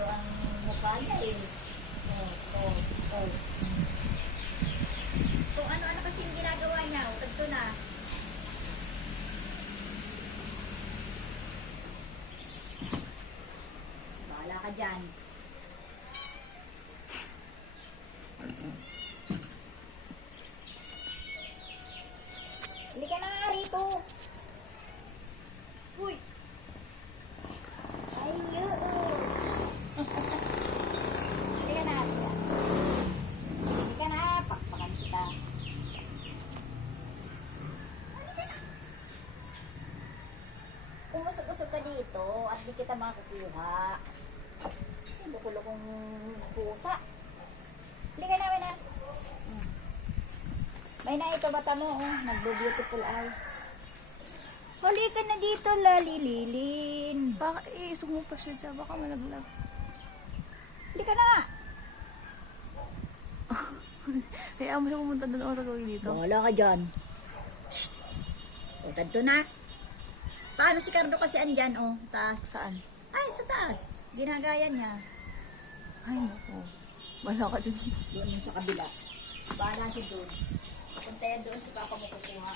Ito ang mukha niya eh. Oh. Kung ano-ano kasi yung ginagawa niya, utag to na. Bahala ka dyan. Hindi ka na nga rito. Uy! Ayo! Hindi ka na. Hindi ka na. Pakpakan kita. Umusog-usog ka dito at di kita makukuha. Bukulokong pusa. Hindi ka namin na. May na ito bata mo, oh. Nagbo-beautiful eyes. Halika na dito, lalililin. Baka iisog mo pa siya dyan, baka malaglag. Halika na. Kaya mo na pumunta doon ako sa gawin dito. Bahala ka dyan. Shhh. O, tadto na. Paano si Cardo kasi andyan, oh, taas. Saan? Ay, sa taas. Ginagaya niya. Ay, naku. Bahala ka dyan. Doon yun sa kabila. Bahala siya doon. Punta yan doon sa papa mo kukuha.